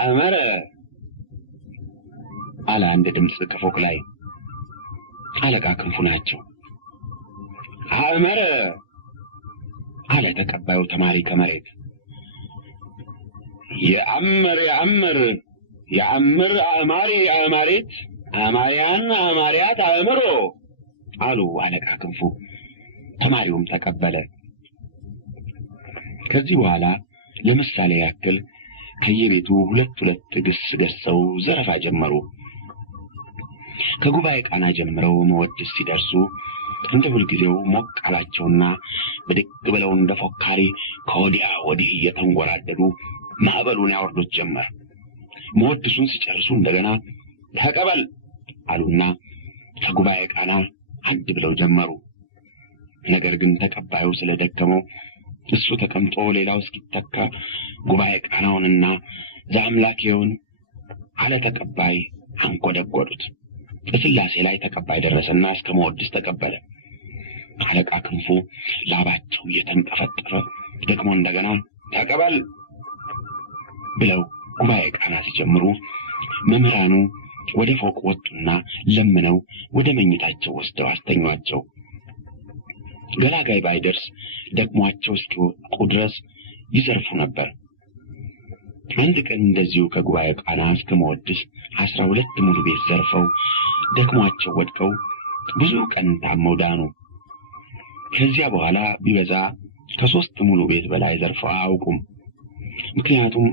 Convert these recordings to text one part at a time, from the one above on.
አእመረ አለ አንድ ድምፅ ከፎቅ ላይ። አለቃ ክንፉ ናቸው። አእመረ አለ ተቀባዩ ተማሪ ከመሬት። የአምር አእማሪ አእማሪት አእማሪያን አእማሪያት አእምሮ አሉ አለቃ ክንፉ። ተማሪውም ተቀበለ። ከዚህ በኋላ ለምሳሌ ያክል ከየቤቱ ሁለት ግስ ገሰው ዘረፋ ጀመሩ። ከጉባኤ ቃና ጀምረው መወድስ ሲደርሱ እንደ ሁልጊዜው ሞቅ አላቸውና ብድግ ብለው እንደ ፎካሪ ከወዲያ ወዲህ እየተንጎራደዱ ማዕበሉን ያወርዱት ጀመር። መወድሱን ሲጨርሱ እንደገና ተቀበል አሉና ከጉባኤ ቃና አንድ ብለው ጀመሩ። ነገር ግን ተቀባዩ ስለደከመው እሱ ተቀምጦ ሌላው እስኪተካ ጉባኤ ቃናውንና ዘአምላኬውን አለ ተቀባይ አንቆደቆዱት። በስላሴ ላይ ተቀባይ ደረሰና እስከ መወድስ ተቀበለ። አለቃ ክንፉ ላባቸው እየተንጠፈጠፈ ደግሞ እንደገና ተቀበል ብለው ጉባኤ ቃና ሲጀምሩ መምህራኑ ወደ ፎቅ ወጡና ለምነው ወደ መኝታቸው ወስደው አስተኟቸው። ገላጋይ ባይደርስ ደግሟቸው እስኪወቁ ድረስ ይዘርፉ ነበር። አንድ ቀን እንደዚሁ ከጉባኤ ቃና እስከ መወድስ 12 ሙሉ ቤት ዘርፈው ደግሟቸው ወድቀው ብዙ ቀን ታመው ዳኑ። ከዚያ በኋላ ቢበዛ ከ3 ሙሉ ቤት በላይ ዘርፈው አያውቁም። ምክንያቱም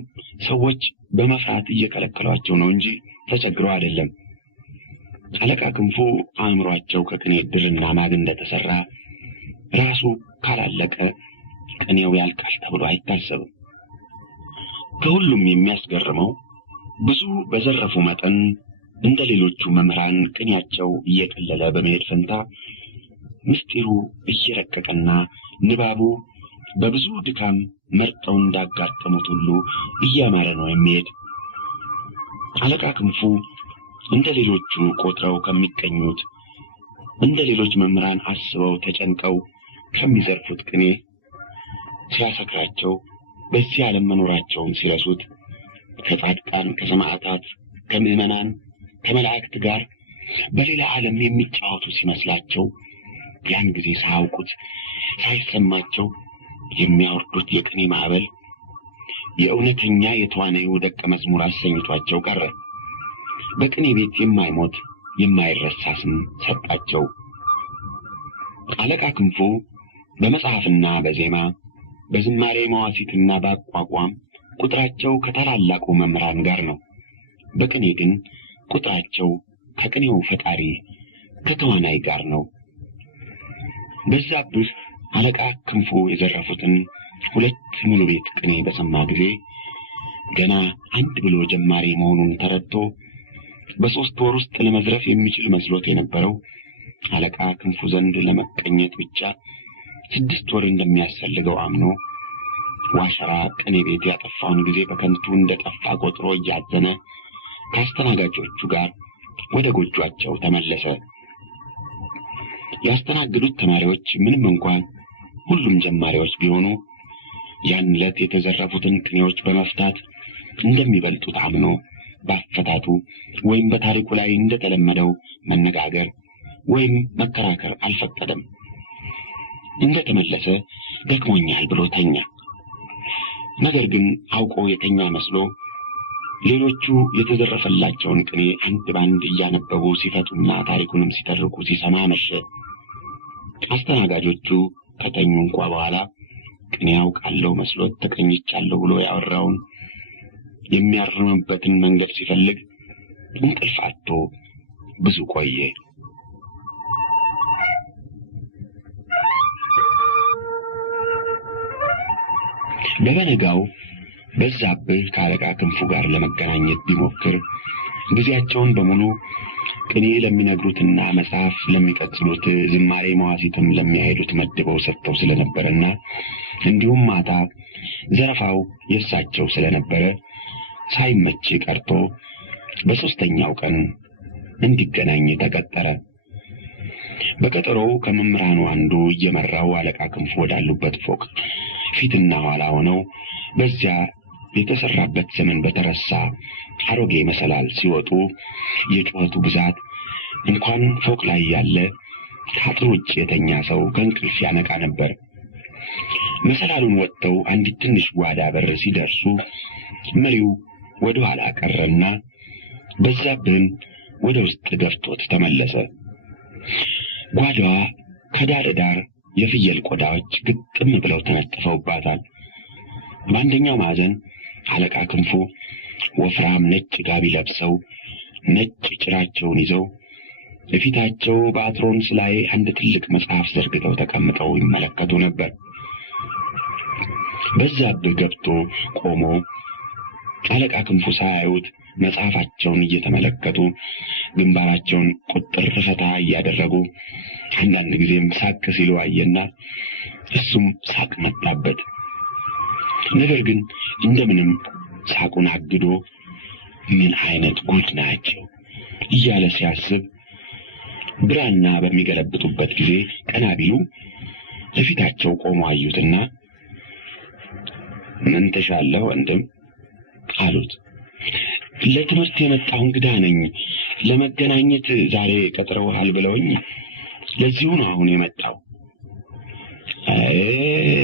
ሰዎች በመፍራት እየከለከሏቸው ነው እንጂ ተቸግረው አይደለም። አለቃ ክንፉ አእምሯቸው ከቅኔ ድርና ማግ እንደተሰራ ራሱ ካላለቀ ቅኔው ያልቃል ተብሎ አይታሰብም። ከሁሉም የሚያስገርመው ብዙ በዘረፉ መጠን እንደ ሌሎቹ መምህራን ቅኔያቸው እየቀለለ በመሄድ ፈንታ ምስጢሩ እየረቀቀና ንባቡ በብዙ ድካም መርጠው እንዳጋጠሙት ሁሉ እያማረ ነው የሚሄድ። አለቃ ክንፉ እንደ ሌሎቹ ቆጥረው ከሚቀኙት እንደ ሌሎች መምህራን አስበው ተጨንቀው ከሚዘርፉት ቅኔ ሲያሰክራቸው በዚህ ዓለም መኖራቸውን ሲረሱት ከጻድቃን ከሰማዕታት ከምዕመናን ከመላእክት ጋር በሌላ ዓለም የሚጫወቱ ሲመስላቸው ያን ጊዜ ሳያውቁት ሳይሰማቸው የሚያወርዱት የቅኔ ማዕበል የእውነተኛ የተዋናዩ ደቀ መዝሙር አሰኝቷቸው ቀረ። በቅኔ ቤት የማይሞት የማይረሳ ስም ሰጣቸው። አለቃ ክንፉ በመጽሐፍና በዜማ በዝማሬ መዋሲትና በአቋቋም ቁጥራቸው ከታላላቁ መምህራን ጋር ነው። በቅኔ ግን ቁጥራቸው ከቅኔው ፈጣሪ ከተዋናይ ጋር ነው። በዛብህ አለቃ ክንፉ የዘረፉትን 2 ሙሉ ቤት ቅኔ በሰማ ጊዜ ገና አንድ ብሎ ጀማሪ መሆኑን ተረድቶ በ3 ወር ውስጥ ለመዝረፍ የሚችል መስሎት የነበረው አለቃ ክንፉ ዘንድ ለመቀኘት ብቻ 6 ወር እንደሚያስፈልገው አምኖ ዋሸራ ቅኔ ቤት ያጠፋውን ጊዜ በከንቱ እንደጠፋ ቆጥሮ እያዘነ ከአስተናጋጆቹ ጋር ወደ ጎጇቸው ተመለሰ። ያስተናገዱት ተማሪዎች ምንም እንኳን ሁሉም ጀማሪዎች ቢሆኑ ያን ዕለት የተዘረፉትን ቅኔዎች በመፍታት እንደሚበልጡት አምኖ ባፈታቱ ወይም በታሪኩ ላይ እንደተለመደው መነጋገር ወይም መከራከር አልፈቀደም። እንደተመለሰ ደክሞኛል ብሎ ተኛ። ነገር ግን አውቆ የተኛ መስሎ ሌሎቹ የተዘረፈላቸውን ቅኔ አንድ ባንድ እያነበቡ ሲፈቱና ታሪኩንም ሲተርኩ ሲሰማ መሸ። አስተናጋጆቹ ከተኙ እንኳ በኋላ ቅኔ ያውቃለው መስሎት ተቀኝቻለሁ ብሎ ያወራውን የሚያርምበትን መንገድ ሲፈልግ እንቅልፍ አጥቶ ብዙ ቆየ። በበነጋው በዛብህ ከአለቃ ክንፉ ጋር ለመገናኘት ቢሞክር ጊዜያቸውን በሙሉ ቅኔ ለሚነግሩትና መጽሐፍ ለሚቀጽሉት ዝማሬ መዋሲትም ለሚያሄዱት መድበው ሰጥተው ስለነበረና እንዲሁም ማታ ዘረፋው የሳቸው ስለነበረ ሳይመች ቀርቶ በ3ኛው ቀን እንዲገናኝ ተቀጠረ። በቀጠሮው ከመምህራኑ አንዱ እየመራው አለቃ ክንፉ ወዳሉበት ፎቅ ፊትና ኋላ ሆነው በዚያ የተሰራበት ዘመን በተረሳ አሮጌ መሰላል ሲወጡ የጩኸቱ ብዛት እንኳን ፎቅ ላይ ያለ ከአጥር ውጭ የተኛ ሰው ከእንቅልፍ ያነቃ ነበር። መሰላሉን ወጥተው አንዲት ትንሽ ጓዳ በር ሲደርሱ መሪው ወደ ኋላ ቀረና በዛብህን ወደ ውስጥ ገፍቶት ተመለሰ። ጓዳዋ ከዳር ዳር የፍየል ቆዳዎች ግጥም ብለው ተነጥፈውባታል። በአንደኛው ማዕዘን አለቃ ክንፉ ወፍራም ነጭ ጋቢ ለብሰው ነጭ ጭራቸውን ይዘው በፊታቸው በአትሮንስ ላይ አንድ ትልቅ መጽሐፍ ዘርግተው ተቀምጠው ይመለከቱ ነበር። በዛብህ ገብቶ ቆሞ አለቃ ክንፉ ሳያዩት መጽሐፋቸውን እየተመለከቱ ግንባራቸውን ቁጥር ፈታ እያደረጉ አንዳንድ ጊዜም ሳቅ ሲሉ አየና እሱም ሳቅ መጣበት። ነገር ግን እንደምንም ሳቁን አግዶ ምን አይነት ጉድ ናቸው እያለ ሲያስብ ብራና በሚገለብጡበት ጊዜ ቀና ቢሉ ለፊታቸው ቆሞ አዩትና ምን ተሻለህ ወንድም አሉት። ለትምህርት የመጣሁ እንግዳ ነኝ፣ ለመገናኘት ዛሬ ቀጥረውሃል ብለውኝ ለዚሁ ነው አሁን የመጣው።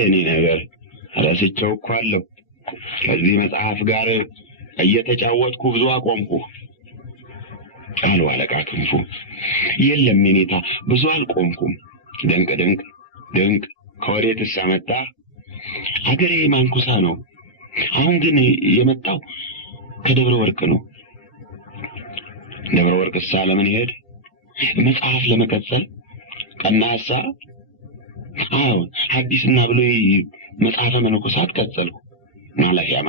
እኔ ነገር ረስቼው እኮ አለሁ። ከዚህ መጽሐፍ ጋር እየተጫወትኩ ብዙ አቆምኩ አሉ አለቃ ክንፉ። የለም የኔታ ብዙ አልቆምኩም። ድንቅ ድንቅ ድንቅ ከወዴትስ አመጣህ? አገሬ ማንኩሳ ነው። አሁን ግን የመጣው ከደብረ ወርቅ ነው። ደብረ ወርቅሳ ለምን ሄድ? መጽሐፍ ለመቀጠል ቀና ሐሳብ? አዎ ሐዲስና ብሉይ መጽሐፈ መነኮሳት ቀጠልኩ። ማለፊያ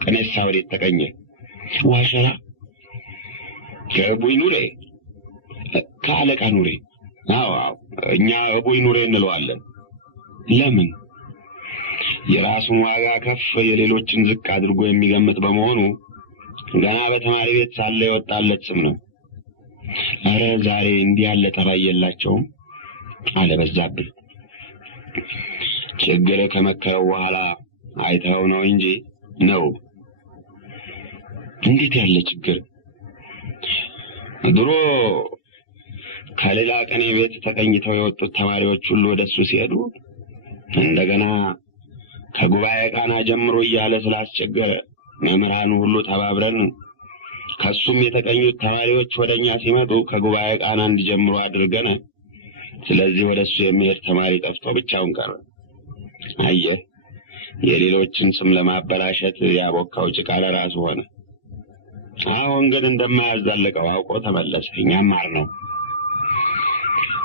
ቅኔሳ ወዴት ተቀኘ? ዋሸራ ከቡይ ኑሬ ከአለቃ ኑሬ። አዎ እኛ ቡይ ኑሬ እንለዋለን። ለምን? የራሱን ዋጋ ከፍ የሌሎችን ዝቅ አድርጎ የሚገምት በመሆኑ ገና በተማሪ ቤት ሳለ የወጣለት ስም ነው። አረ ዛሬ እንዲህ ያለ ጠባይ የላቸውም አለ በዛብህ። ችግር ከመከረው በኋላ አይተው ነው እንጂ ነው። እንዴት ያለ ችግር? ድሮ ከሌላ ቀኔ ቤት ተቀኝተው የወጡት ተማሪዎች ሁሉ ወደሱ ሲሄዱ እንደገና ከጉባኤ ቃና ጀምሮ እያለ ስላስቸገረ መምህራኑ ሁሉ ተባብረን ከሱም የተቀኙት ተማሪዎች ወደኛ ሲመጡ ከጉባኤ ቃና እንዲጀምሩ አድርገን ስለዚህ ወደሱ የሚሄድ ተማሪ ጠፍቶ ብቻውን ቀረ። አየህ የሌሎችን ስም ለማበላሸት ያቦካው ጭቃ ለራሱ ሆነ። አሁን ግን እንደማያዛልቀው አውቆ ተመለሰ። እኛም ማር ነው።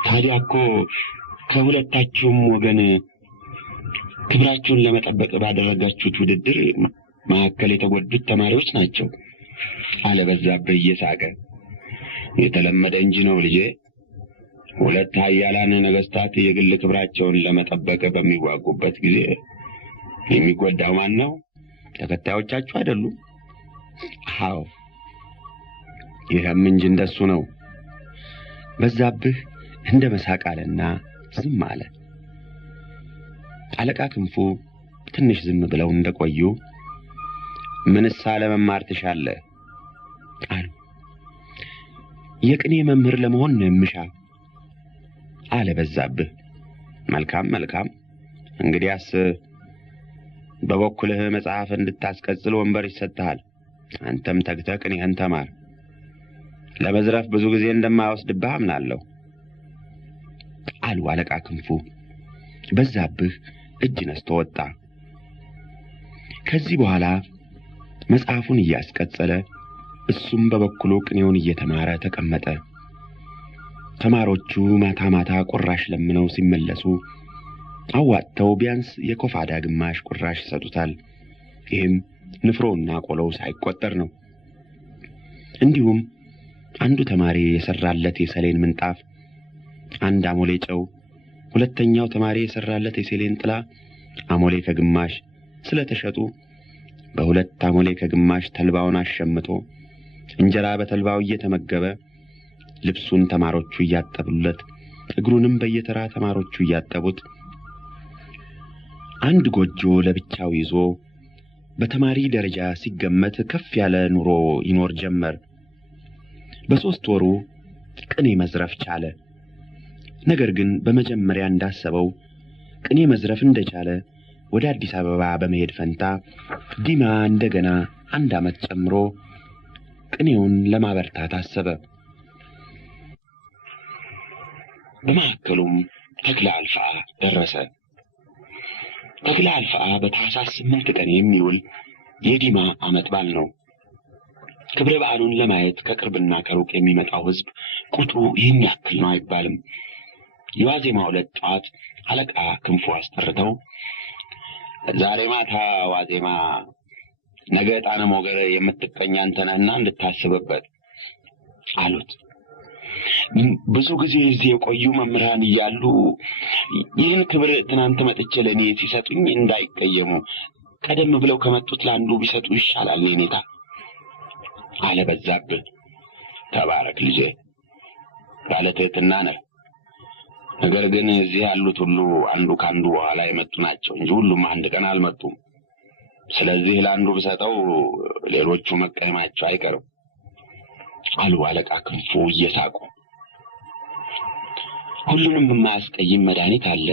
ታዲያ እኮ ከሁለታችሁም ወገን ክብራቸውን ለመጠበቅ ባደረጋችሁት ውድድር መካከል የተጎዱት ተማሪዎች ናቸው አለ በዛብህ እየሳቀ። የተለመደ እንጂ ነው ልጄ። ሁለት ኃያላን ነገስታት የግል ክብራቸውን ለመጠበቅ በሚዋጉበት ጊዜ የሚጎዳው ማን ነው? ተከታዮቻችሁ አይደሉም? አዎ ይህም እንጂ እንደሱ ነው። በዛብህ እንደ መሳቅ አለና ዝም አለ። አለቃ ክንፉ ትንሽ ዝም ብለው እንደቆዩ ምንስ ለመማር ትሻለህ አሉ። የቅኔ መምህር ለመሆን ነው የምሻ አለ በዛብህ። መልካም እንግዲያስ በበኩልህ መጽሐፍ እንድታስቀጽል ወንበር ይሰጥሃል። አንተም ተግተህ ቅኔህን ተማር። ለመዝረፍ ብዙ ጊዜ እንደማይወስድብህ አምናለሁ አሉ አለቃ ክንፉ። በዛብህ እጅ ነስቶ ወጣ። ከዚህ በኋላ መጽሐፉን እያስቀጸለ እሱም በበኩሉ ቅኔውን እየተማረ ተቀመጠ። ተማሪዎቹ ማታ ቁራሽ ለምነው ሲመለሱ አዋጥተው ቢያንስ የኮፋዳ ግማሽ ቁራሽ ይሰጡታል። ይህም ንፍሮና ቆሎው ሳይቆጠር ነው። እንዲሁም አንዱ ተማሪ የሰራለት የሰሌን ምንጣፍ፣ አንድ አሞሌ ጨው፣ ሁለተኛው ተማሪ የሰራለት የሰሌን ጥላ አሞሌ ከግማሽ ስለተሸጡ በሁለት አሞሌ ከግማሽ ተልባውን አሸምቶ እንጀራ በተልባው እየተመገበ ልብሱን ተማሪዎቹ እያጠቡለት እግሩንም በየተራ ተማሪዎቹ እያጠቡት አንድ ጎጆ ለብቻው ይዞ በተማሪ ደረጃ ሲገመት ከፍ ያለ ኑሮ ይኖር ጀመር። በ3 ወሩ ቅኔ መዝረፍ ቻለ። ነገር ግን በመጀመሪያ እንዳሰበው ቅኔ መዝረፍ እንደቻለ ወደ አዲስ አበባ በመሄድ ፈንታ ዲማ እንደገና 1 ዓመት ጨምሮ ቅኔውን ለማበርታት አሰበ። በማከሉም ተክለ አልፋ ደረሰ። ተክለ አልፋ በታኅሳስ 8 ቀን የሚውል የዲማ ዓመት በዓል ነው። ክብረ በዓሉን ለማየት ከቅርብና ከሩቅ የሚመጣው ሕዝብ ቁጥሩ ይህን ያክል ነው አይባልም። የዋዜማው ዕለት ጠዋት አለቃ ክንፉ አስጠርተው ዛሬ ማታ ዋዜማ፣ ነገ ዕጣነ ሞገር የምትቀኝ አንተ ነህና እንድታስብበት አሉት። ብዙ ጊዜ እዚህ የቆዩ መምህራን እያሉ ይህን ክብር ትናንት መጥቼ ለእኔ ሲሰጡኝ እንዳይቀየሙ ቀደም ብለው ከመጡት ለአንዱ ቢሰጡ ይሻላል የኔታ አለ በዛብህ። ተባረክ ልጄ፣ ባለ ትሕትና ነህ። ነገር ግን እዚህ ያሉት ሁሉ አንዱ ካንዱ በኋላ የመጡ ናቸው እንጂ ሁሉም አንድ ቀን አልመጡም። ስለዚህ ለአንዱ ብሰጠው ሌሎቹ መቀየማቸው አይቀርም አሉ አለቃ ክንፉ እየሳቁ። ሁሉንም የማያስቀይም መድኃኒት አለ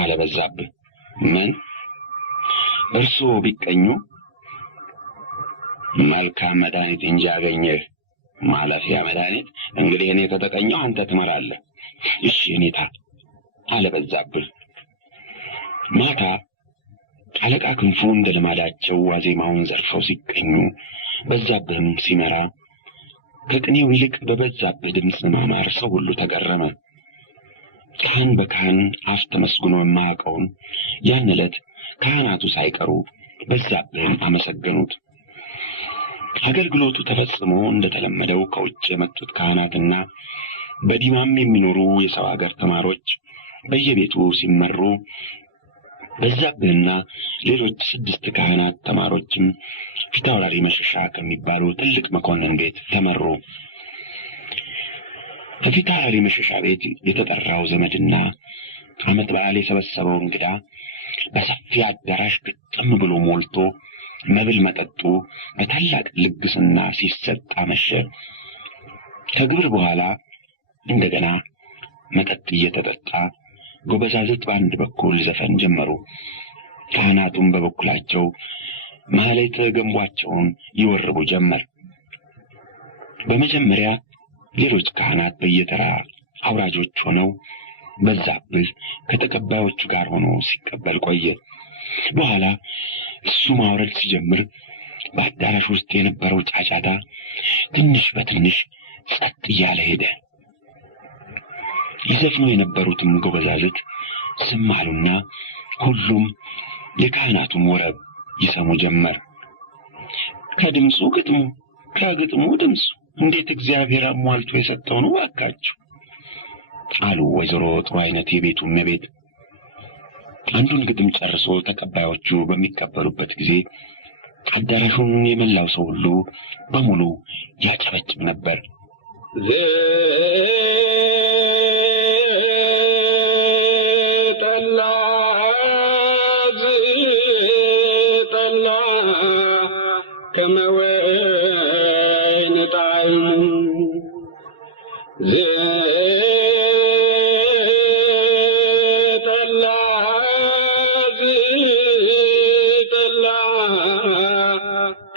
አለ በዛብህ። ምን? እርስዎ ቢቀኙ መልካም መድኃኒት እንጂ አገኘህ ማለፊያ መድኃኒት። እንግዲህ እኔ ከተቀኘው አንተ ትመራለህ። እሺ እኔታ አለ በዛብህ። ማታ አለቃ ክንፉ እንደ ልማዳቸው ዋዜማውን ዘርፈው ሲቀኙ በዛብህም ሲመራ ከቅኔው ይልቅ በበዛብህ ድምፅ ማማር ሰው ሁሉ ተገረመ። ካህን በካህን አፍ ተመስግኖ የማያውቀውን ያን ዕለት ካህናቱ ሳይቀሩ በዛብህን አመሰገኑት። አገልግሎቱ ተፈጽሞ እንደተለመደው ከውጭ የመጡት ካህናትና በዲማም የሚኖሩ የሰው ሀገር ተማሪዎች በየቤቱ ሲመሩ በዛብህና ሌሎች 6 ካህናት ተማሪዎችም ፊታውራሪ መሸሻ ከሚባሉ ትልቅ መኮንን ቤት ተመሩ። በፊታውራሪ መሸሻ ቤት የተጠራው ዘመድና ዓመት በዓል የሰበሰበው እንግዳ በሰፊ አዳራሽ ግጥም ብሎ ሞልቶ መብል መጠጡ በታላቅ ልግስና ሲሰጥ አመሸ። ከግብር በኋላ እንደገና መጠጥ እየተጠጣ ጎበዛዝት በአንድ በኩል ዘፈን ጀመሩ። ካህናቱም በበኩላቸው ማህሌተ ገንቧቸውን ይወርቡ ጀመር። በመጀመሪያ ሌሎች ካህናት በየተራ አውራጆች ሆነው በዛብህ ከተቀባዮቹ ጋር ሆኖ ሲቀበል ቆየ። በኋላ እሱ ማውረድ ሲጀምር በአዳራሽ ውስጥ የነበረው ጫጫታ ትንሽ በትንሽ ጸጥ እያለ ሄደ። ይዘፍኑ የነበሩትም ጎበዛዝት ዝም አሉና ሁሉም የካህናቱን ወረብ ይሰሙ ጀመር። ከድምፁ ግጥሙ፣ ከግጥሙ ድምፁ እንዴት እግዚአብሔር አሟልቶ የሰጠው ነው ባካችሁ አሉ ወይዘሮ ጥሩ አይነት የቤቱ እመቤት። አንዱን ግጥም ጨርሶ ተቀባዮቹ በሚቀበሉበት ጊዜ አዳራሹን የመላው ሰው ሁሉ በሙሉ ያጨበጭብ ነበር። ጠላ ከመወይን ጣዕሙ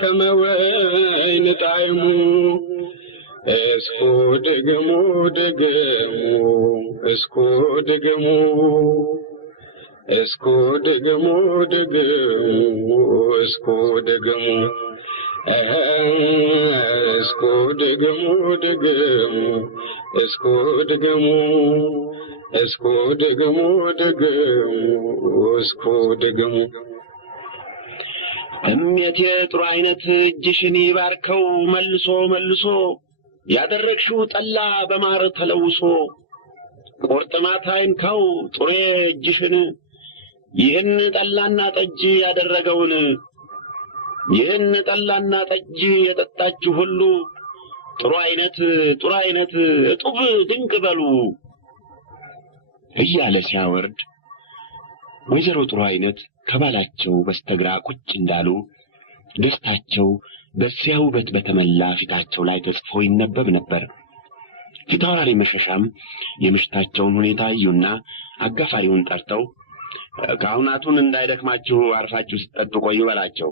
ከመወይን ጣዕሙ እስኩ ድግሙ ድግሙ እስኩ ድግሙ እስኩ ድግሙ ድግሙ እስኩ ድግሙ እስኩ ድግሙ ድግሙ እስኩ ድግሙ እስኩ ድግሙ ድግሙ እስኩ ድግሙ እምየቴ ጥሩ አይነት እጅሽን ይባርከው መልሶ መልሶ ያደረግሽው ጠላ በማር ተለውሶ ቁርጥማት አይንካው ጥሬ እጅሽን ይህን ጠላና ጠጅ ያደረገውን ይህን ጠላና ጠጅ የጠጣችሁ ሁሉ ጥሩ አይነት እጡብ ድንቅ በሉ እያለ ሲያወርድ ወይዘሮ ጥሩ አይነት ከባላቸው በስተግራ ቁጭ እንዳሉ ደስታቸው በዚያ ውበት በተመላ ፊታቸው ላይ ተጽፎ ይነበብ ነበር። ፊታውራሪ መሸሻም የምሽታቸውን ሁኔታ አዩና አጋፋሪውን ጠርተው ካህናቱን እንዳይደክማችሁ አርፋችሁ ስትጠጡ ቆዩ በላቸው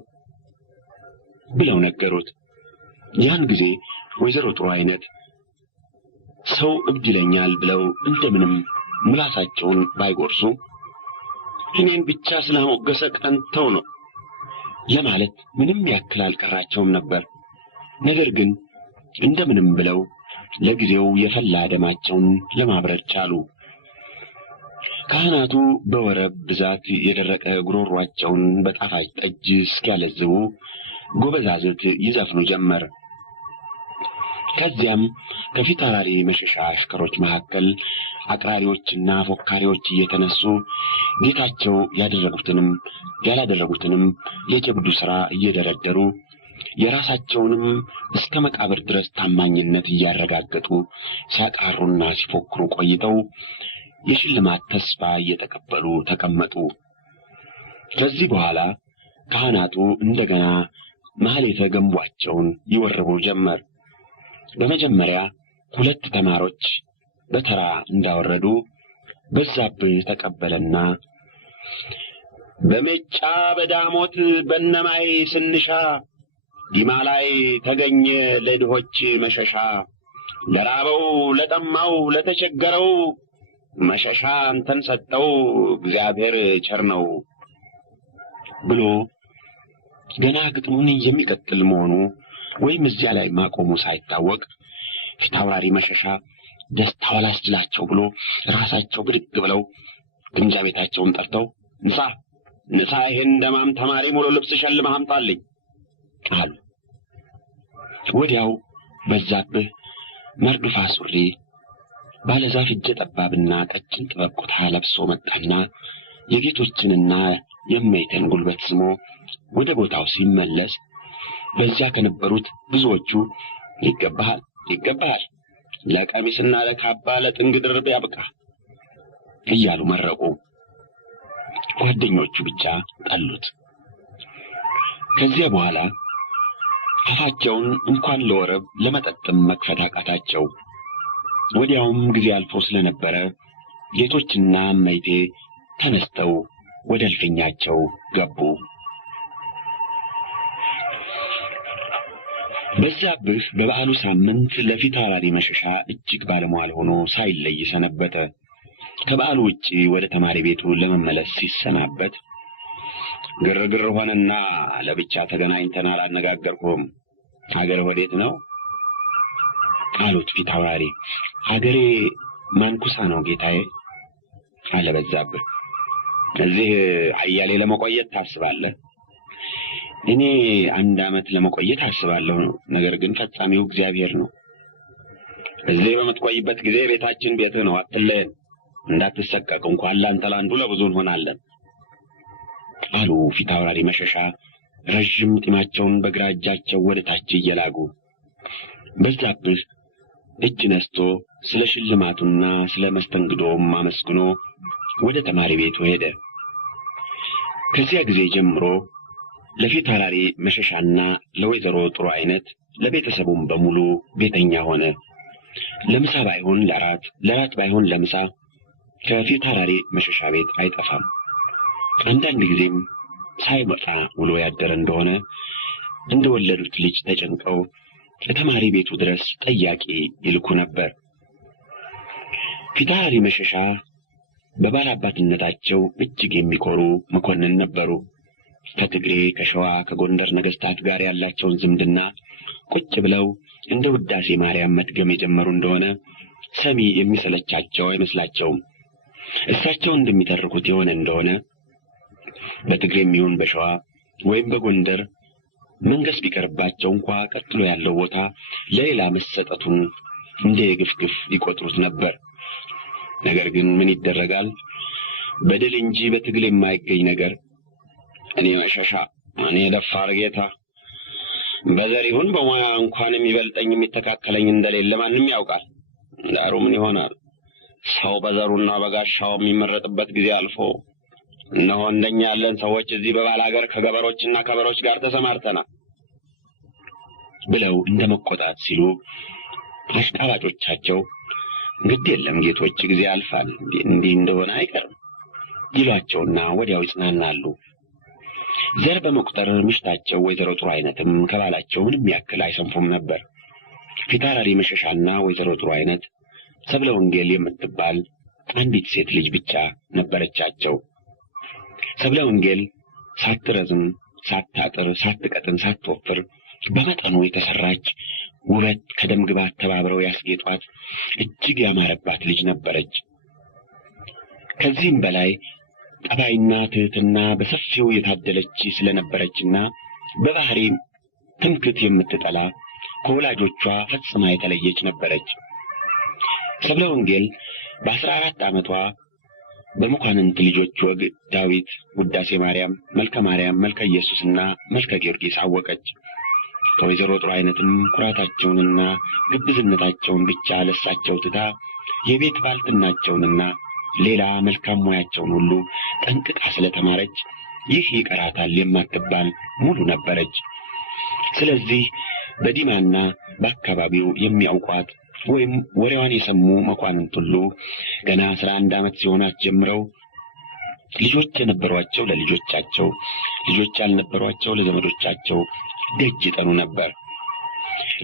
ብለው ነገሩት። ያን ጊዜ ወይዘሮ ጥሩ አይነት ሰው እብድ ይለኛል ብለው እንደምንም ምላሳቸውን ባይጎርሱ እኔን ብቻ ስላሞገሰ ቀንተው ነው ለማለት ምንም ያክል አልቀራቸውም ነበር። ነገር ግን እንደምንም ብለው ለጊዜው የፈላ ደማቸውን ለማብረድ ቻሉ። ካህናቱ በወረብ ብዛት የደረቀ ጉሮሯቸውን በጣፋጭ ጠጅ እስኪያለዝቡ ጎበዛዝት ይዘፍኑ ጀመር። ከዚያም ከፊታውራሪ መሸሻ አሽከሮች መካከል አቅራሪዎችና ፎካሪዎች እየተነሱ ጌታቸው ያደረጉትንም ያላደረጉትንም የጀብዱ ሥራ እየደረደሩ የራሳቸውንም እስከ መቃብር ድረስ ታማኝነት እያረጋገጡ ሲያቃሩና ሲፎክሩ ቆይተው የሽልማት ተስፋ እየተቀበሉ ተቀመጡ። ከዚህ በኋላ ካህናቱ እንደገና ማህሌተ ገንቧቸውን ይወርቡ ጀመር። በመጀመሪያ 2 ተማሮች በተራ እንዳወረዱ በዛብህ ተቀበለና በሜጫ በዳሞት በነማይ ስንሻ ዲማ ላይ ተገኘ ለድሆች መሸሻ ለራበው ለጠማው ለተቸገረው መሸሻ አንተን ሰጠው እግዚአብሔር ቸር ነው ብሎ ገና ግጥሙን የሚቀጥል መሆኑ ወይም እዚያ ላይ ማቆሙ ሳይታወቅ ፊታውራሪ መሸሻ ደስታው አላስችላቸው ብሎ ራሳቸው ብድግ ብለው ግምጃ ቤታቸውን ጠርተው ንሳ ይሄን ደማም ተማሪ ሙሉ ልብስ ሸልመህ አምጣልኝ አሉ። ወዲያው በዛብህ መርዱፋ ሱሪ ባለዛፍ እጀ ጠባብና ቀጭን ጥበብ ኩታ ለብሶ መጣና የጌቶችንና የእመይተን ጉልበት ስሞ ወደ ቦታው ሲመለስ በዚያ ከነበሩት ብዙዎቹ ይገባሃል ለቀሚስና ለካባ ለጥንግ ድርብ ያብቃ እያሉ መረቁ። ጓደኞቹ ብቻ ጠሉት። ከዚያ በኋላ አፋቸውን እንኳን ለወረብ ለመጠጥም መክፈት አቃታቸው። ወዲያውም ጊዜ አልፎ ስለነበረ ጌቶችና እመይቴ ተነስተው ወደ እልፍኛቸው ገቡ። በዛብህ በበዓሉ ሳምንት ለፊታውራሪ መሸሻ እጅግ ባለሟል ሆኖ ሳይለይ ሰነበተ። ከበዓሉ ውጪ ወደ ተማሪ ቤቱ ለመመለስ ሲሰናበት ግርግር ሆነና ለብቻ ተገናኝተን አላነጋገርኩም። ሀገር ወዴት ነው አሉት ፊታውራሪ። ሀገሬ ማንኩሳ ነው ጌታዬ አለ በዛብህ። እዚህ አያሌ ለመቆየት ታስባለህ? እኔ 1 ዓመት ለመቆየት አስባለሁ። ነገር ግን ፈጻሚው እግዚአብሔር ነው። እዚህ በመትቆይበት ጊዜ ቤታችን ቤትህ ነው፣ አትለየን። እንዳትሰቀቅ እንኳን ላንተ ላንዱ ለብዙ እንሆናለን አሉ ፊታውራሪ መሸሻ ረጅም ጢማቸውን በግራ እጃቸው ወደ ታች እየላጉ። በዛብህ እጅ ነስቶ ስለ ሽልማቱና ስለ መስተንግዶም አመስግኖ ወደ ተማሪ ቤቱ ሄደ። ከዚያ ጊዜ ጀምሮ ለፊታውራሪ መሸሻና ለወይዘሮ ጥሩ አይነት ለቤተሰቡም በሙሉ ቤተኛ ሆነ። ለምሳ ባይሆን ለራት፣ ለራት ባይሆን ለምሳ ከፊታውራሪ መሸሻ ቤት አይጠፋም። አንዳንድ ጊዜም ሳይመጣ ውሎ ያደረ እንደሆነ እንደወለዱት ልጅ ተጨንቀው ለተማሪ ቤቱ ድረስ ጠያቂ ይልኩ ነበር። ፊታውራሪ መሸሻ በባላባትነታቸው እጅግ የሚኮሩ መኮንን ነበሩ። ከትግሬ፣ ከሸዋ፣ ከጎንደር ነገስታት ጋር ያላቸውን ዝምድና ቁጭ ብለው እንደ ውዳሴ ማርያም መድገም የጀመሩ እንደሆነ ሰሚ የሚሰለቻቸው አይመስላቸውም። እሳቸው እንደሚተርኩት የሆነ እንደሆነ በትግሬም ይሁን በሸዋ ወይም በጎንደር መንገስ ቢቀርባቸው እንኳ ቀጥሎ ያለው ቦታ ለሌላ መሰጠቱን እንደ ግፍግፍ ይቆጥሩት ነበር። ነገር ግን ምን ይደረጋል፣ በድል እንጂ በትግል የማይገኝ ነገር። እኔ መሸሻ፣ እኔ ደፋር ጌታ በዘር ይሁን በሙያ እንኳን የሚበልጠኝ የሚተካከለኝ እንደሌለ ማንም ያውቃል። ዳሩ ምን ይሆናል፣ ሰው በዘሩና በጋሻው የሚመረጥበት ጊዜ አልፎ እነሆ እንደኛ ያለን ሰዎች እዚህ በባላገር ከገበሮችና ከበሮች ጋር ተሰማርተናል ብለው እንደመቆጣት ሲሉ አሽቃባጮቻቸው ግድ የለም ጌቶች፣ ጊዜ ያልፋል፣ እንዲህ እንደሆነ አይቀርም ይሏቸውና ወዲያው ይጽናናሉ። ዘር በመቁጠር ምሽታቸው ወይዘሮ ጥሩ አይነትም ከባላቸው ምንም ያክል አይሰንፉም ነበር። ፊታውራሪ መሸሻና ወይዘሮ ጥሩ አይነት ሰብለ ወንጌል የምትባል አንዲት ሴት ልጅ ብቻ ነበረቻቸው። ሰብለ ወንጌል ሳትረዝም፣ ሳታጥር፣ ሳትቀጥን፣ ሳትወፍር በመጠኑ የተሰራች ውበት ከደም ግባት ተባብረው ያስጌጧት እጅግ ያማረባት ልጅ ነበረች። ከዚህም በላይ ጠባይና ትህትና በሰፊው የታደለች ስለነበረችና በባህሪ ትምክህት የምትጠላ ከወላጆቿ ፈጽማ የተለየች ነበረች። ሰብለ ወንጌል በ14 ዓመቷ በመኳንንት ልጆች ወግ ዳዊት፣ ውዳሴ ማርያም፣ መልከ ማርያም፣ መልከ ኢየሱስና መልከ ጊዮርጊስ አወቀች። ከወይዘሮ ጥሩ አይነትም ኩራታቸውንና ግብዝነታቸውን ብቻ ለሳቸው ትታ የቤት ባልትናቸውንና ሌላ መልካም ሙያቸውን ሁሉ ጠንቅቃ ስለተማረች ይህ ይቀራታል የማትባል ሙሉ ነበረች። ስለዚህ በዲማና በአካባቢው የሚያውቋት ወይም ወሬዋን የሰሙ መኳንንት ሁሉ ገና 11 ዓመት ሲሆናት ጀምረው ልጆች የነበሯቸው ለልጆቻቸው፣ ልጆች ያልነበሯቸው ለዘመዶቻቸው ደጅ ይጠኑ ነበር።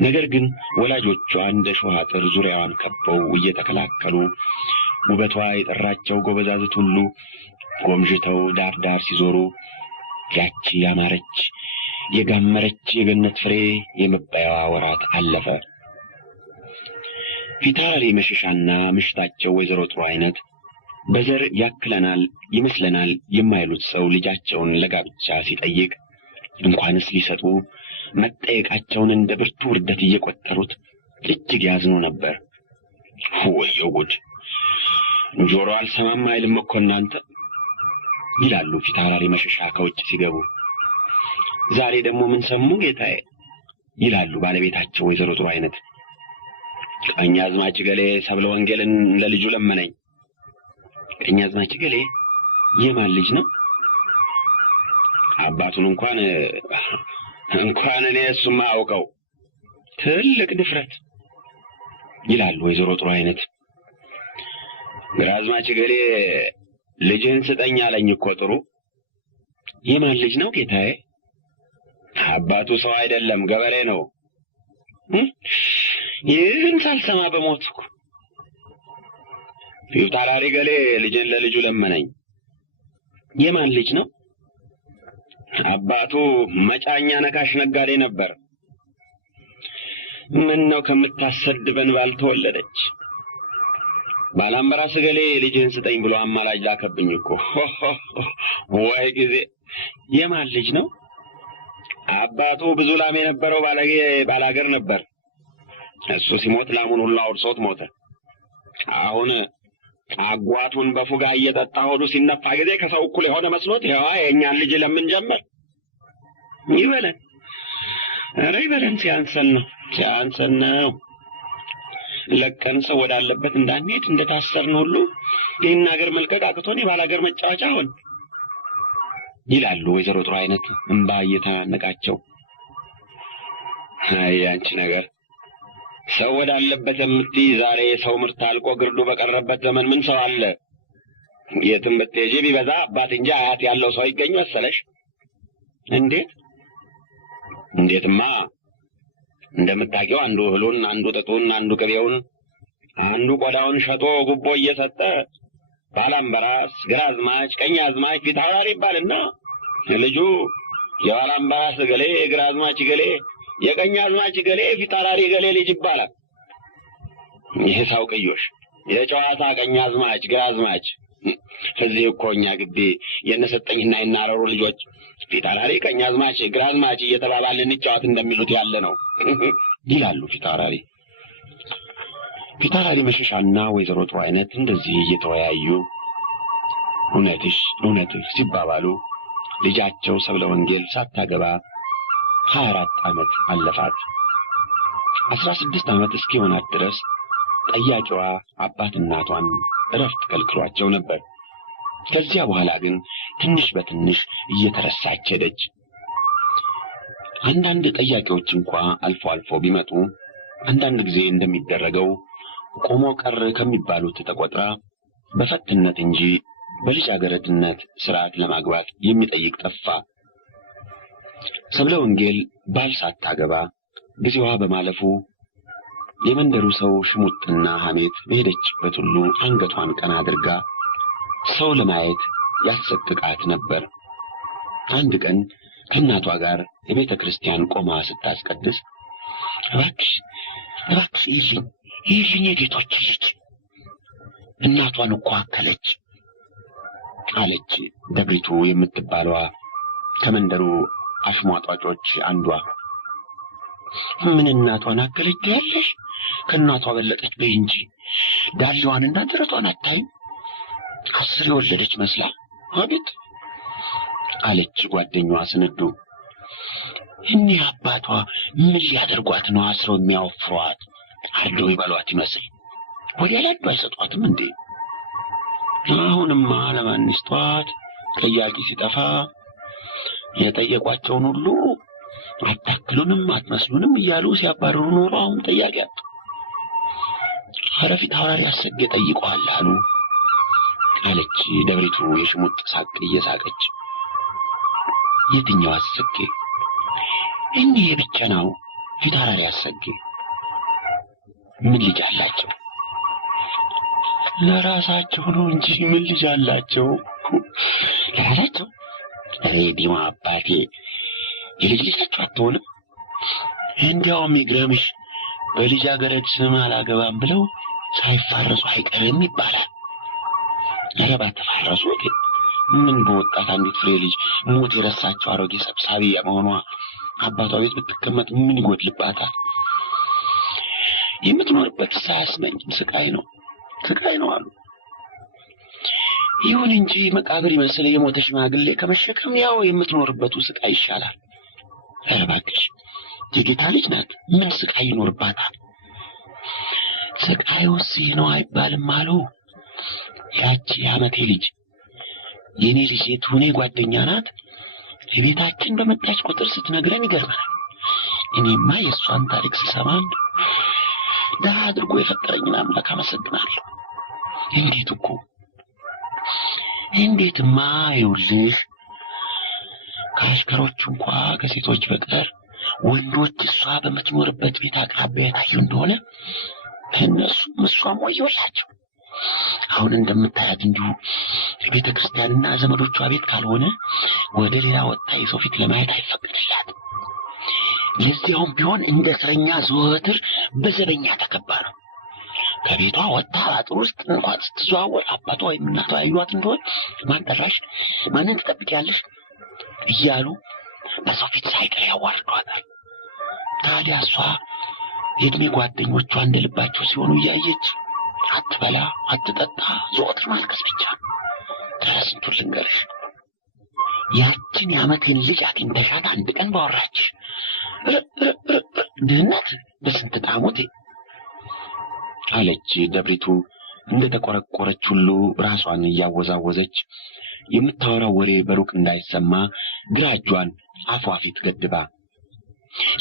ነገር ግን ወላጆቿ እንደ ሾህ አጥር ዙሪያዋን ከበው እየተከላከሉ ውበቷ የጠራቸው ጎበዛዝት ሁሉ ጎምዥተው ዳር ዳር ሲዞሩ ያቺ ያማረች የጋመረች የገነት ፍሬ የመባያዋ ወራት አለፈ። ፊታውራሪ መሸሻና ምሽታቸው ወይዘሮ ጥሩ አይነት በዘር ያክለናል ይመስለናል የማይሉት ሰው ልጃቸውን ለጋብቻ ሲጠይቅ እንኳንስ ሊሰጡ መጠየቃቸውን እንደ ብርቱ ውርደት እየቆጠሩት እጅግ ያዝኑ ነበር። ወየው ጉድ! ጆሮ አልሰማም አይልም እኮ እናንተ ይላሉ ፊታውራሪ መሸሻ ከውጭ ሲገቡ። ዛሬ ደግሞ ምን ሰሙ ጌታዬ ይላሉ ባለቤታቸው ወይዘሮ ጥሩ አይነት። ቀኛዝማች ገሌ ሰብለ ወንጌልን ለልጁ ለመነኝ። ቀኛዝማች ገሌ የማን ልጅ ነው? አባቱን እንኳን እኔ እሱማ አውቀው። ትልቅ ድፍረት ይላሉ ወይዘሮ ጥሩ አይነት። ግራዝማች ገሌ ልጅህን ስጠኝ አለኝ እኮ ጥሩ። የማን ልጅ ነው ጌታዬ? አባቱ ሰው አይደለም ገበሬ ነው። ይህን ሳልሰማ በሞትኩ። ፊታውራሪ ገሌ ልጅን ለልጁ ለመነኝ። የማን ልጅ ነው? አባቱ መጫኛ ነካሽ ነጋዴ ነበር። ምን ነው ከምታሰድበን ባልተወለደች። ባላምበራስ ገሌ ልጅህን ስጠኝ ብሎ አማላጅ ላከብኝ እኮ። ወይ ጊዜ! የማን ልጅ ነው? አባቱ ብዙ ላም የነበረው ባላገር ነበር። እሱ ሲሞት ላሙን ሁሉ አውርሶት ሞተ። አሁን አጓቱን በፉጋ እየጠጣ ሆዱ ሲነፋ ጊዜ ከሰው እኩል የሆነ መስሎት ይኸዋ የእኛን ልጅ ለምን ጀመር? ይበለን፣ ኧረ ይበለን። ሲያንሰን ነው። ለቀን ሰው ወዳለበት እንዳንሄድ እንደታሰርን ሁሉ ይህን ሀገር መልቀቅ አቅቶን የባላገር መጫወቻ ሆን ይላሉ ወይዘሮ ጥሩ አይነት እንባ እየተናነቃቸው። አይ አንቺ ነገር ሰው ወዳለበት የምትይ ዛሬ ሰው ምርት አልቆ ግርዱ በቀረበት ዘመን ምን ሰው አለ? የትም ብትሄጂ ቢበዛ አባት እንጂ አያት ያለው ሰው ይገኝ መሰለሽ? እንዴትማ እንደምታውቂው አንዱ እህሉን፣ አንዱ ጥጡን፣ አንዱ ቅቤውን፣ አንዱ ቆዳውን ሸጦ ጉቦ እየሰጠ ባላምበራስ፣ ግራዝማች፣ ቀኛዝማች፣ ፊታውራሪ ይባልና ልጁ የባላምበራስ ገሌ፣ ግራዝማች ገሌ፣ የቀኛዝማች ገሌ፣ ፊታውራሪ ገሌ ልጅ ይባላል። ይሄ ሳውቅዮሽ የጨዋታ ቀኛዝማች ግራዝማች። እዚህ እኮ እኛ ግቢ የነሰጠኝና የናረሩ ልጆች ፊታውራሪ፣ ቀኛዝማች፣ ግራዝማች እየተባባልን እንጫወት እንደሚሉት ያለ ነው ይላሉ ፊታውራሪ። ፊታውራሪ መሸሻና ወይዘሮ ጥሩ አይነት እንደዚህ እየተወያዩ እውነትሽ ሲባባሉ ልጃቸው ሰብለ ወንጌል ሳታገባ 24 ዓመት አለፋት። 16 ዓመት እስኪሆናት ድረስ ጠያቂዋ አባት እናቷን እረፍት ከልክሏቸው ነበር። ከዚያ በኋላ ግን ትንሽ በትንሽ እየተረሳች ሄደች። አንዳንድ ጥያቄዎች እንኳን አልፎ አልፎ ቢመጡ አንዳንድ ጊዜ እንደሚደረገው ቆሞ ቀር ከሚባሉት ተቆጥራ በፈትነት እንጂ በልጃገረድነት ስርዓት ለማግባት የሚጠይቅ ጠፋ። ሰብለ ወንጌል ባል ሳታገባ ጊዜዋ በማለፉ የመንደሩ ሰው ሽሙጥና ሐሜት በሄደችበት ሁሉ አንገቷን ቀና አድርጋ ሰው ለማየት ያሰቅቃት ነበር። አንድ ቀን ከእናቷ ጋር የቤተ ክርስቲያን ቆማ ስታስቀድስ እባክሽ ይህልኝ የጌቶች ልጅ እናቷን እኮ አከለች አለች ደብሪቱ የምትባለዋ ከመንደሩ አሽሟጧጮች አንዷ። ምን እናቷን አከለች ያለሽ? ከእናቷ በለጠች በይ እንጂ ዳሌዋንና ደረቷን አታይም? 10 የወለደች መስላ አቤት አለች ጓደኛዋ ስንዱ። እኒህ አባቷ ምን ሊያደርጓት ነው አስረው የሚያወፍሯት? አርደው ይበሏት ይመስል ወዲያ ላይ አይሰጧትም እንዴ? አሁንማ ለማን ይስጧት? ጠያቂ ሲጠፋ የጠየቋቸውን ሁሉ አታክሉንም አትመስሉንም እያሉ ሲያባርሩ ኖሮ አሁን ጠያቂ አጡ። ኧረ ፊት ሐዋርያ አሰጌ ጠይቀዋል አሉ አለች ደብሪቱ የሽሙጥ ሳቅ እየሳቀች። የትኛው አሰጌ? እኒህ የብቻናው ፊት ሐዋርያ አሰጌ። ምን ልጅ አላቸው? ለራሳቸው ነው እንጂ ምን ልጅ አላቸው? ለራሳቸው ሬዲዮ አባቴ የልጅ ልጃቸው አትሆንም? እንዲያውም ይግረምሽ በልጃገረድ ስም አላገባም ብለው ሳይፋረሱ አይቀርም ይባላል። ኧረ ባትፋረሱ ምን በወጣት አንዲት ፍሬ ልጅ ሞት የረሳቸው አሮጌ ሰብሳቢ መሆኗ አባቷ ቤት ብትቀመጥ ምን ይጎድልባታል? የምትኖርበት ሳያስመኝም ስቃይ ነው አሉ። ይሁን እንጂ መቃብር ይመስል የሞተ ሽማግሌ ከመሸከም ያው የምትኖርበቱ ስቃይ ይሻላል። ኧረ እባክሽ የጌታ ልጅ ናት፣ ምን ስቃይ ይኖርባታል? ስቃዩስ ይህ ነው አይባልም አሉ። ያቺ የዓመቴ ልጅ የኔ ልጅ የቱኔ ጓደኛ ናት። የቤታችን በመጣች ቁጥር ስትነግረን ይገርመናል። እኔማ የእሷን ታሪክ ስሰማ ደሃ አድርጎ የፈጠረኝን አምላክ አመሰግናለሁ። እንዴትማ ይውልሽ ከአሽከሮች እንኳ ከሴቶች በቀር ወንዶች እሷ በምትኖርበት ቤት አቅራቢያ የታዩ እንደሆነ እነሱም እሷም ወዮላቸው። አሁን እንደምታያት እንዲሁ ቤተ ክርስቲያንና ዘመዶቿ ቤት ካልሆነ ወደ ሌላ ወጣ የሰው ፊት ለማየት አይፈቅድላትም። ለዚያውም ቢሆን እንደ እስረኛ ዘወትር በዘበኛ ተከባ ነው። ከቤቷ ወጣ አጥር ውስጥ እንኳን ስትዘዋወር አባቷ ወይም እናቷ ያዩዋት እንደሆነ ማን ጠራሽ፣ ማንን ትጠብቂያለሽ እያሉ በሰው ፊት ሳይቀር ያዋርዷታል። ታዲያ እሷ የእድሜ ጓደኞቿ እንደልባቸው ሲሆኑ እያየች አትበላ አትጠጣ ዘወትር ማልቀስ ብቻ። ስንቱን ልንገርሽ፣ ያችን የዓመቴን ልጅ አግኝተሻት አንድ ቀን ባወራች ድህነት በስንት ጣሙት አለች ደብሪቱ እንደተቆረቆረች ሁሉ ራሷን እያወዛወዘች የምታወራው ወሬ በሩቅ እንዳይሰማ ግራ እጇን አፏ ፊት ገድባ።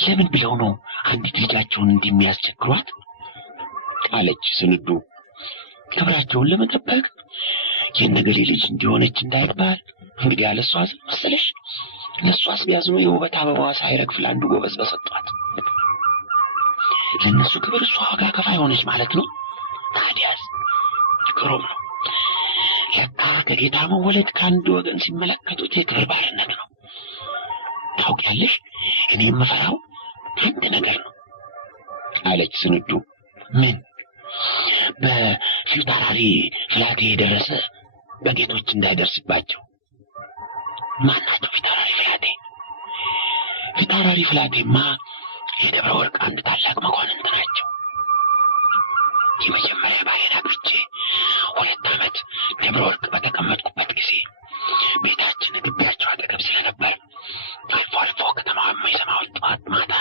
ለምን ብለው ነው አንዲት ልጃቸውን እንደሚያስቸግሯት አለች ስንዱ። ክብራቸውን ለመጠበቅ የነገሌ ልጅ እንዲሆነች እንዳይባል እንግዲህ ያለሷ መሰለሽ። ለሷስ ቢያዝኑ የውበት አበባዋ ሳይረግፍ ለአንዱ ጎበዝ በሰጧት። ለነሱ ክብር እሷ ዋጋ ከፋይ ሆነች ማለት ነው። ታዲያስ ግሩም ነው። ለካ ከጌታ መወለድ ከአንድ ወገን ሲመለከቱት የክብር ባርነት ነው። ታውቂያለሽ፣ እኔ የምፈራው አንድ ነገር ነው አለች ስንዱ። ምን? በፊታውራሪ ፍላቴ የደረሰ በጌቶች እንዳይደርስባቸው። ማናቸው ፊታውራሪ ፍላቴ? ፊታውራሪ ፍላቴማ የደብረ ወርቅ አንድ ታላቅ መኳንንት ናቸው። የመጀመሪያ ባይና ብርቼ 2 ዓመት ደብረ ወርቅ በተቀመጥኩበት ጊዜ ቤታችን ግቢያቸው አጠገብ ስለነበር አልፎ አልፎ ከተማዋ የማይሰማውን ጠዋት ማታ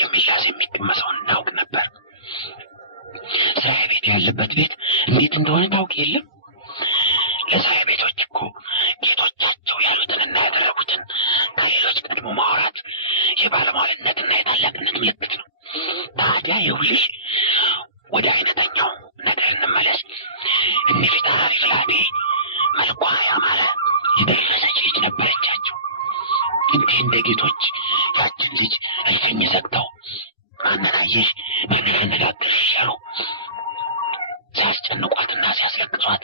የሚላስ የሚቀመሰውን እናውቅ ነበር። ስራዬ ቤት ያለበት ቤት እንዴት እንደሆነ ታውቅ የለም? የሰው ቤቶች እኮ ጌቶቻቸው ያሉትንና ያደረጉትን ከሌሎች ቀድሞ ማውራት የባለሟልነትና የታላቅነት ምልክት ነው። ታዲያ ይኸውልሽ ወደ አይነተኛው ነገር እንመለስ። እኒፊታሪ ፍላቤ መልኳ ያማረ የደረሰች ልጅ ነበረቻቸው። እንዲህ እንደ ጌቶች ያችን ልጅ እልፍኝ ዘግተው ማንን አየሽ ማንን አነጋገርሽ እያሉ ሲያስጨንቋትና ሲያስለቅሷት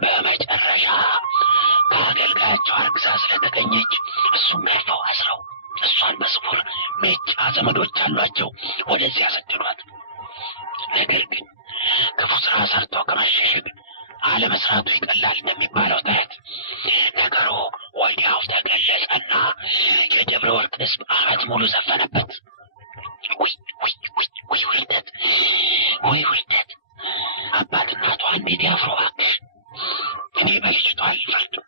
በመጨረሻ ከአገልጋያቸው አርግዛ ስለተገኘች እሱም ገርፈው አስረው እሷን በስውር ሜጫ ዘመዶች አሏቸው ወደዚያ ሰደዷት። ነገር ግን ክፉ ስራ ሰርቶ ከመሸሸግ አለመስራቱ ይቀላል እንደሚባለው ታያት ነገሩ ወዲያው ተገለጸና የደብረ ወርቅ ሕዝብ አራት ሙሉ ዘፈነበት። ወይ ውርደት፣ ወይ ውርደት! አባት እናቷ እንዴት ያፍሩ እባክሽ! እኔ በልጅቷ አልፈርድም።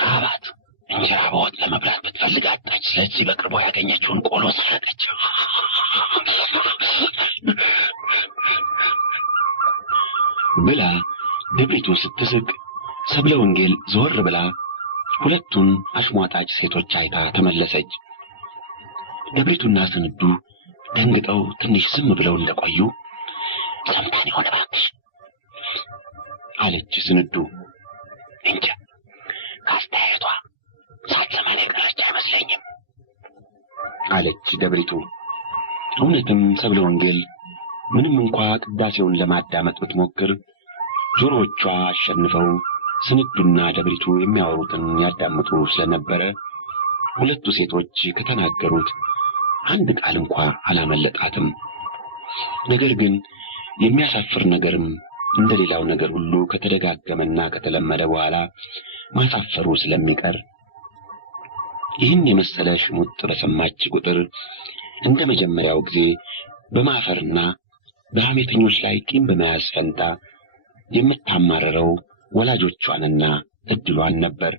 ራባት እንጀራ በወጥ ለመብላት ብትፈልግ አጣች። ስለዚህ በቅርቡ ያገኘችውን ቆሎ ሰረቀች ብላ ደብሪቱ ስትስቅ ሰብለ ወንጌል ዞር ብላ ሁለቱን አሽሟጣጭ ሴቶች አይታ ተመለሰች። ደብሪቱና ስንዱ ደንግጠው ትንሽ ዝም ብለው እንደቆዩ ሰምታን ይሆን እባክሽ አለች ስንዱ። እንጃ ካስተያየቷ ሳትሰማን የቀረች አይመስለኝም አለች ደብሪቱ። እውነትም ሰብለ ወንጌል ምንም እንኳ ቅዳሴውን ለማዳመጥ ብትሞክር ጆሮዎቿ አሸንፈው ስንዱና ደብሪቱ የሚያወሩትን ያዳምጡ ስለነበረ ሁለቱ ሴቶች ከተናገሩት አንድ ቃል እንኳ አላመለጣትም። ነገር ግን የሚያሳፍር ነገርም እንደሌላው ነገር ሁሉ ከተደጋገመና ከተለመደ በኋላ ማሳፈሩ ስለሚቀር ይህን የመሰለ ሽሙጥ በሰማች ቁጥር እንደ መጀመሪያው ጊዜ በማፈርና በሐሜተኞች ላይ ቂም በመያዝ ፈንታ የምታማረረው ወላጆቿንና እድሏን ነበር።